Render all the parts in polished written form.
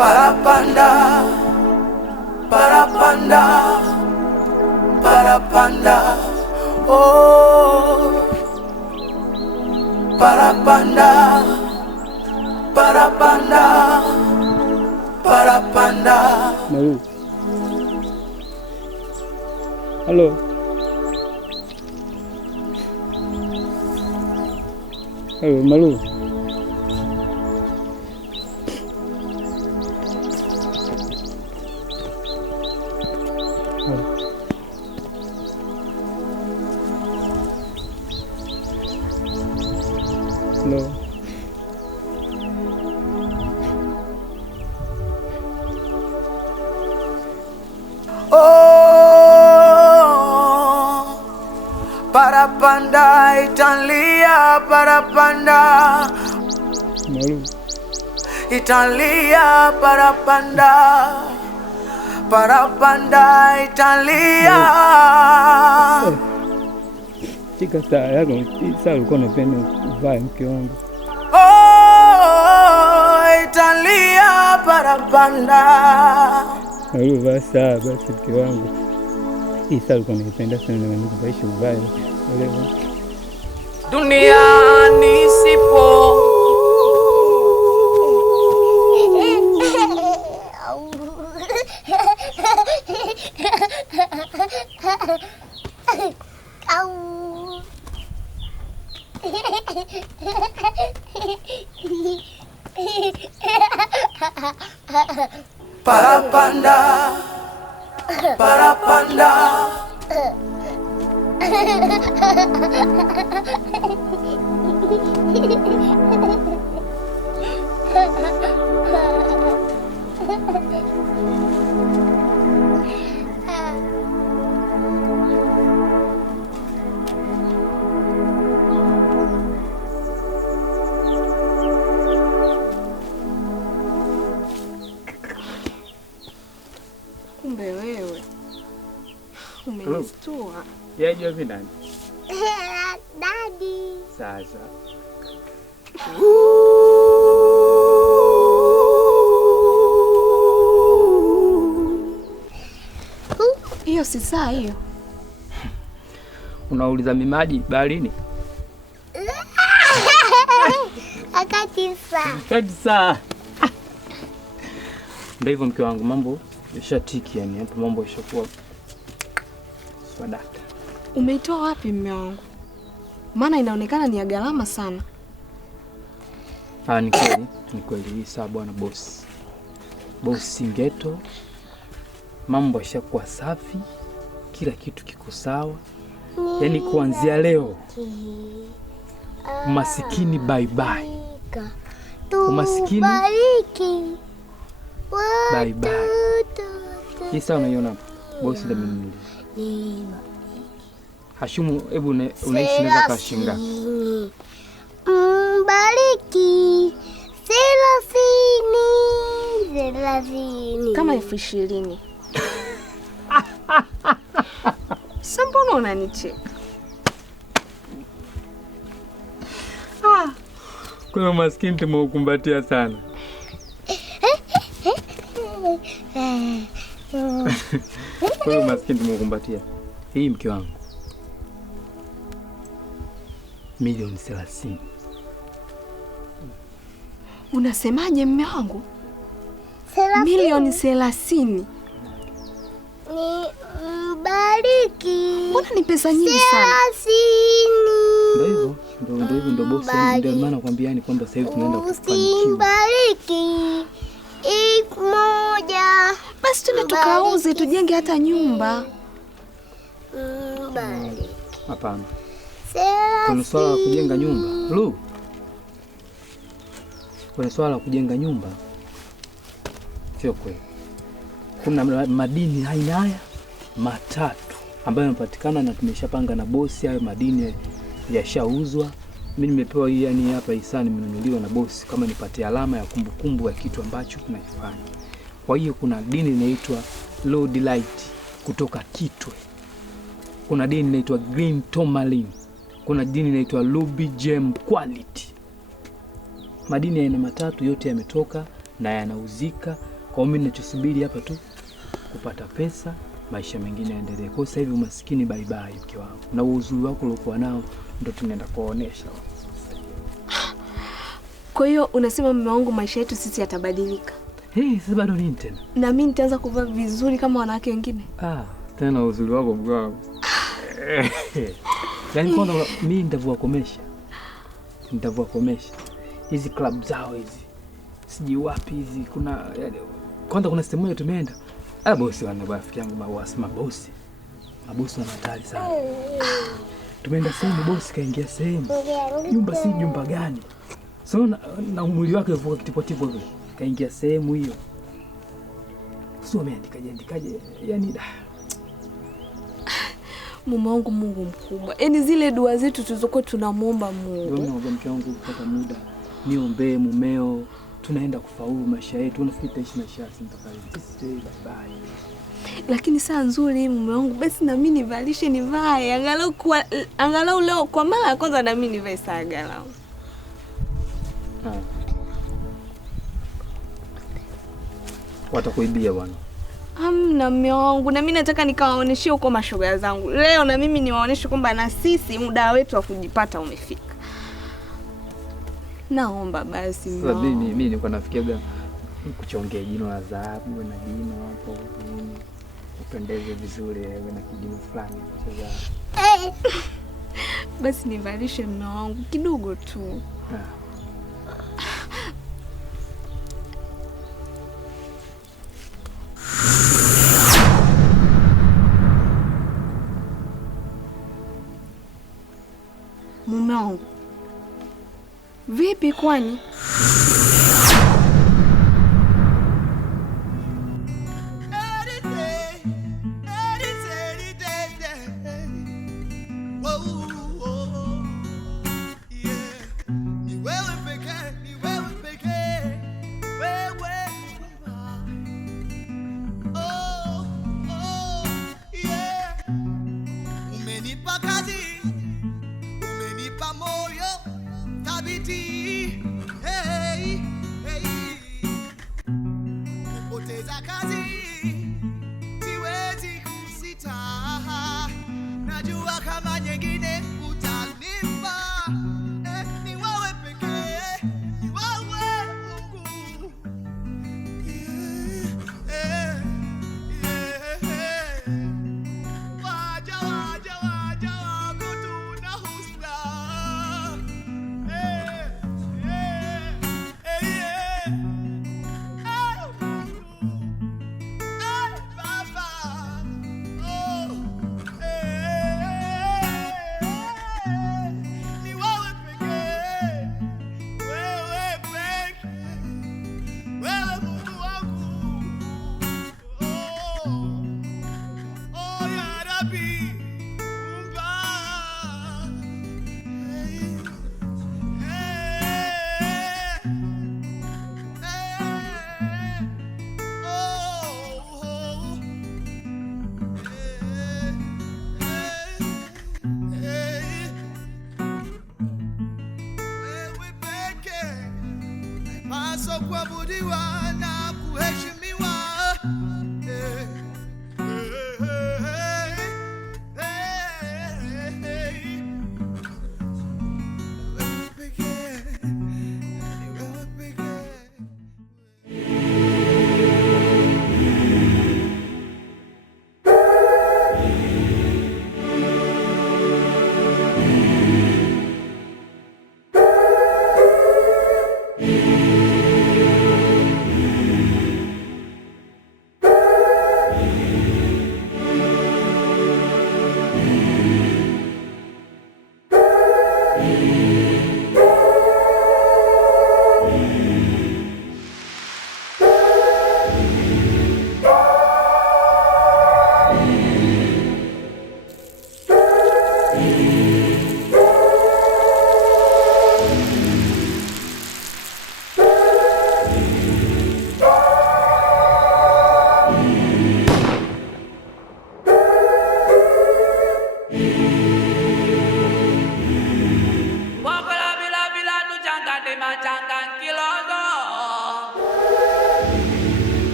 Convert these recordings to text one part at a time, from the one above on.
Parapanda, parapanda, parapanda, oh. Parapanda, parapanda, parapanda. Malu. Halo. Halo, Malu. Halo. Oh, parapanda Italia, parapanda. Malu. Italia, parapanda, parapanda Italia. Chika saa yako, saa ulikuwa unapenda uvae mke wangu. Oh, Italia, parapanda. Malu, vaa saa basi mke wangu. Hii saa ulikuwa unapenda sana na nikuvaisha uvae. Duniani sipo. Parapanda, parapanda. Kumbe wewe umenistua. Yajua vipi nani? Daddy. Sasa. Hiyo si saa hiyo. Unauliza mimaji baharini? Akati saa. Kabisa. Ndio hivyo mke wangu, mambo yashatiki yani, hapo mambo yashakuwa swadata. Umeitoa wapi mume wangu? Maana inaonekana ni ya gharama sana. Ni kweli hii saa bwana boss. Boss Ngeto, mambo yashakuwa safi, kila kitu kiko sawa. Yaani kuanzia leo umasikini bye bye. Umasikini bye bye. Hii saa unaiona boss ndio mimi. Hashumu, hebu unaishi neza kwa shinga. Mbariki 30 kama 20,000. Mbona unanicheka? Kuna maskini tumeukumbatia sana. Kuna maskini tumeukumbatia. Hii mke wangu. Milioni 30. Unasemaje mume wangu? Milioni 30. Ni mbariki. Mbona ni pesa nyingi sana? 30. Ndio boss, ndio maana nakwambia ni kwamba sasa hivi tunaenda kufanikiwa. Mbariki. 1. Basi tuna tukauze tujenge hata nyumba. Mbariki. Hapana. Kuna swala la kujenga nyumba. Lu. Kuna swala la kujenga nyumba. Sio kweli. Kuna madini haya matatu ambayo yanapatikana na tumeshapanga na bosi. Hayo madini yashauzwa. Mimi nimepewa hii yani hapa hisani, nimenunuliwa na bosi kama nipate alama ya kumbukumbu ya kitu ambacho tunakifanya. Kwa hiyo kuna dini inaitwa Lord Light kutoka Kitwe. Kuna dini inaitwa Green Tourmaline. Kuna dini inaitwa Ruby Gem Quality. Madini ya aina matatu yote yametoka na yanauzika Kwa mimi ninachosubiri hapa tu kupata pesa, maisha mengine yaendelee. Kwa sasa hivi umaskini bye bye mke wangu. Na uzuri wako uliokuwa nao ndio tunaenda kuonesha. Kwa hiyo unasema mume wangu maisha yetu sisi yatabadilika? Sasa bado nini tena? Na mimi nitaanza kuvaa vizuri kama wanawake wengine? Tena uzuri wako mke wangu. Yaani kwanza mimi nitavua komesha. Hizi club zao hizi. Siji wapi hizi kuna yani, kwanza kuna sehemu moja tumeenda. Bosi wana rafiki yangu mabosi. Mabosi wana hatari sana. Tumeenda sehemu bosi kaingia sehemu. Nyumba si nyumba gani? So na mwili wake uvuka kitipotipo hivi. Kaingia sehemu hiyo. Sio ameandikaje yani mume wangu Mungu mkubwa. Yaani zile dua zetu tulizokuwa tunamuomba Mungu. Ndio mke wangu kupata muda. Niombee mumeo. Tunaenda kufaulu maisha yetu. Unafikiri taishi maisha mpaka lini? Bye. Lakini saa nzuri mume wangu, basi na mimi nivalishe nivae. Angalau leo kwa mara ya kwanza na mimi nivae saa angalau. Watakuibia bwana. Na mume wangu, na mimi nataka nikawaoneshie huko mashoga zangu. Leo na mimi niwaoneshe kwamba na sisi muda wetu wa kujipata umefika. Naomba basi mume wangu. Mimi nilikuwa nafikiria kuchongea jino la dhahabu na jino hapo upendeze vizuri na kijino fulani cha basi nivalishe mume wangu kidogo tu. Mume wangu. Vipi kwani? Kuabudiwa na kuheshimiwa.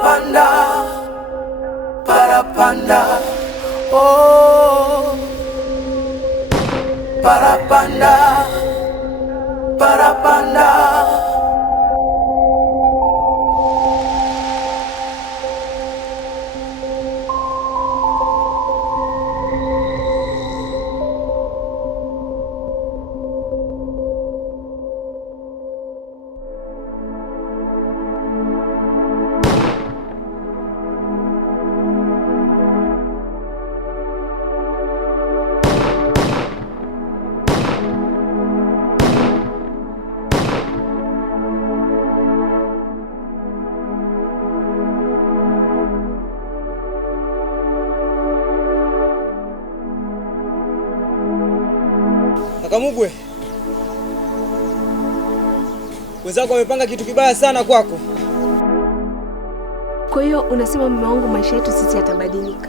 parapanda, parapanda, oh, parapanda, parapanda. Kamugwe, wenzako wamepanga kitu kibaya sana kwako. Kwa hiyo unasema mume wangu maisha yetu sisi yatabadilika?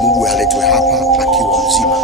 Mugwe aletwe hapa akiwa mzima.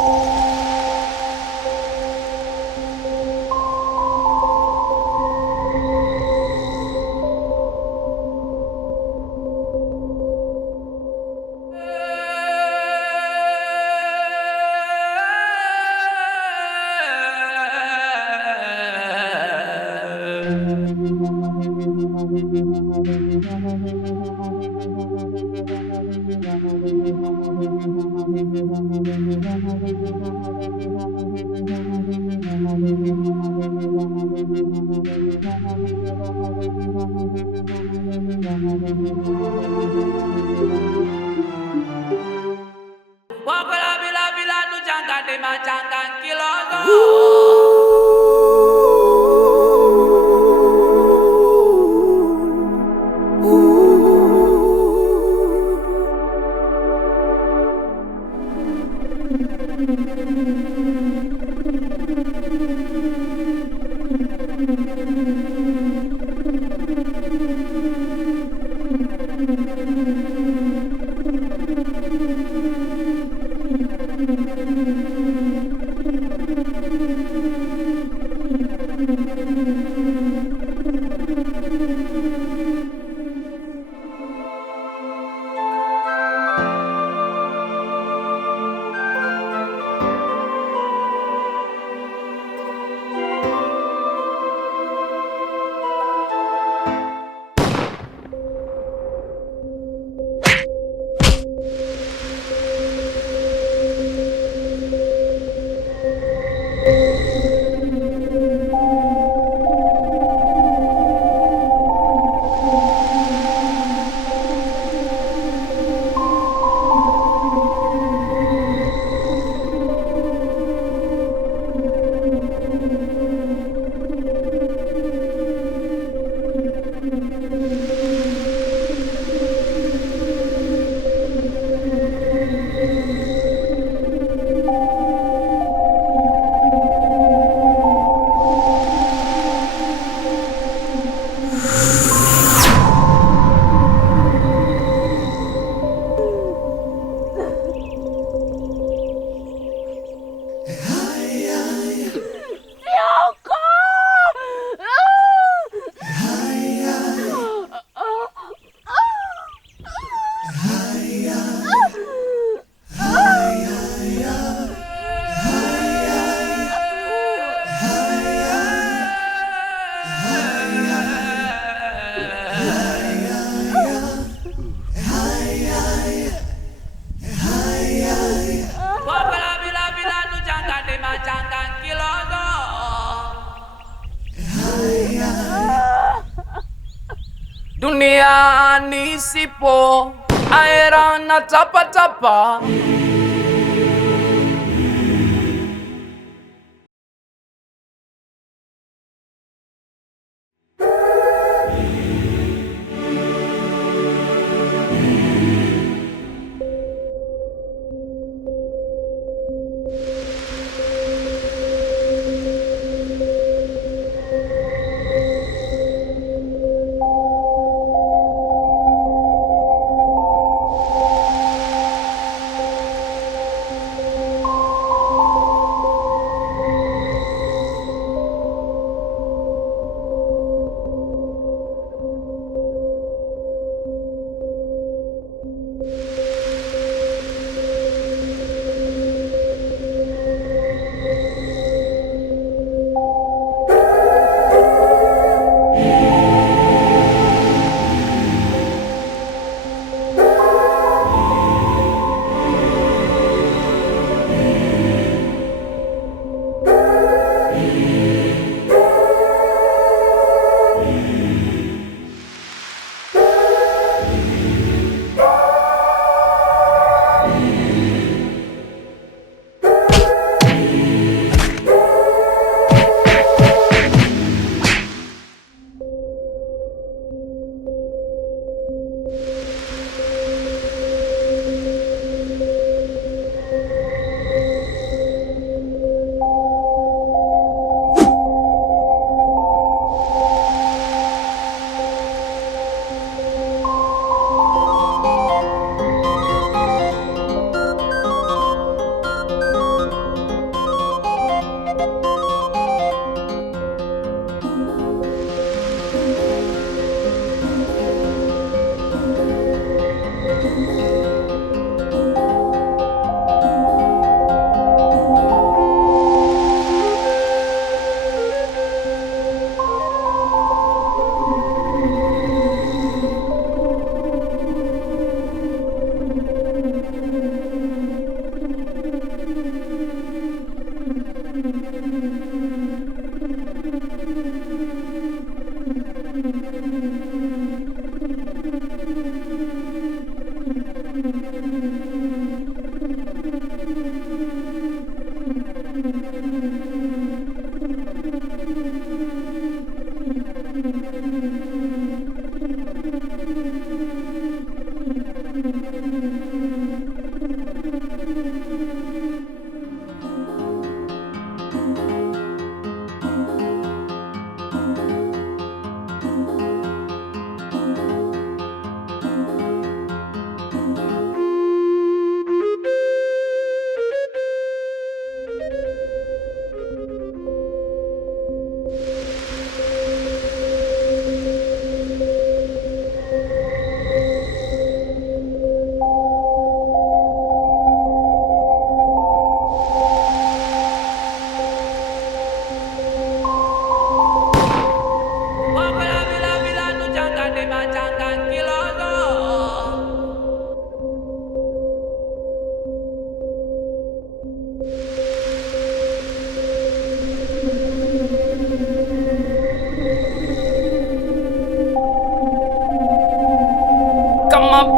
Duniani sipo aera na tapa tapa.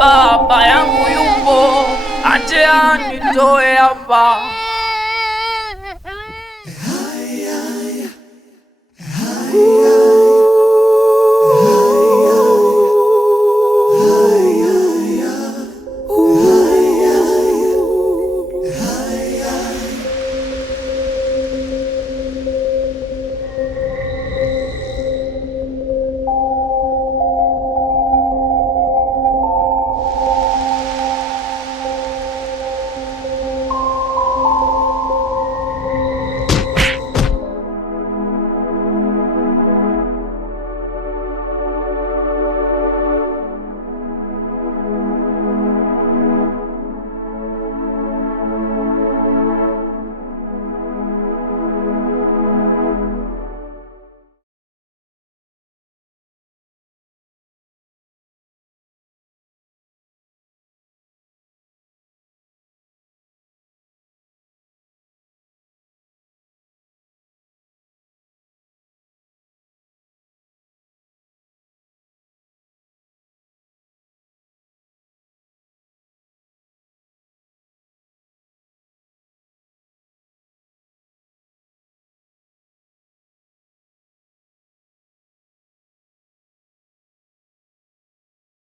Baba yangu yupo, aje anitoe hapa. Ooh.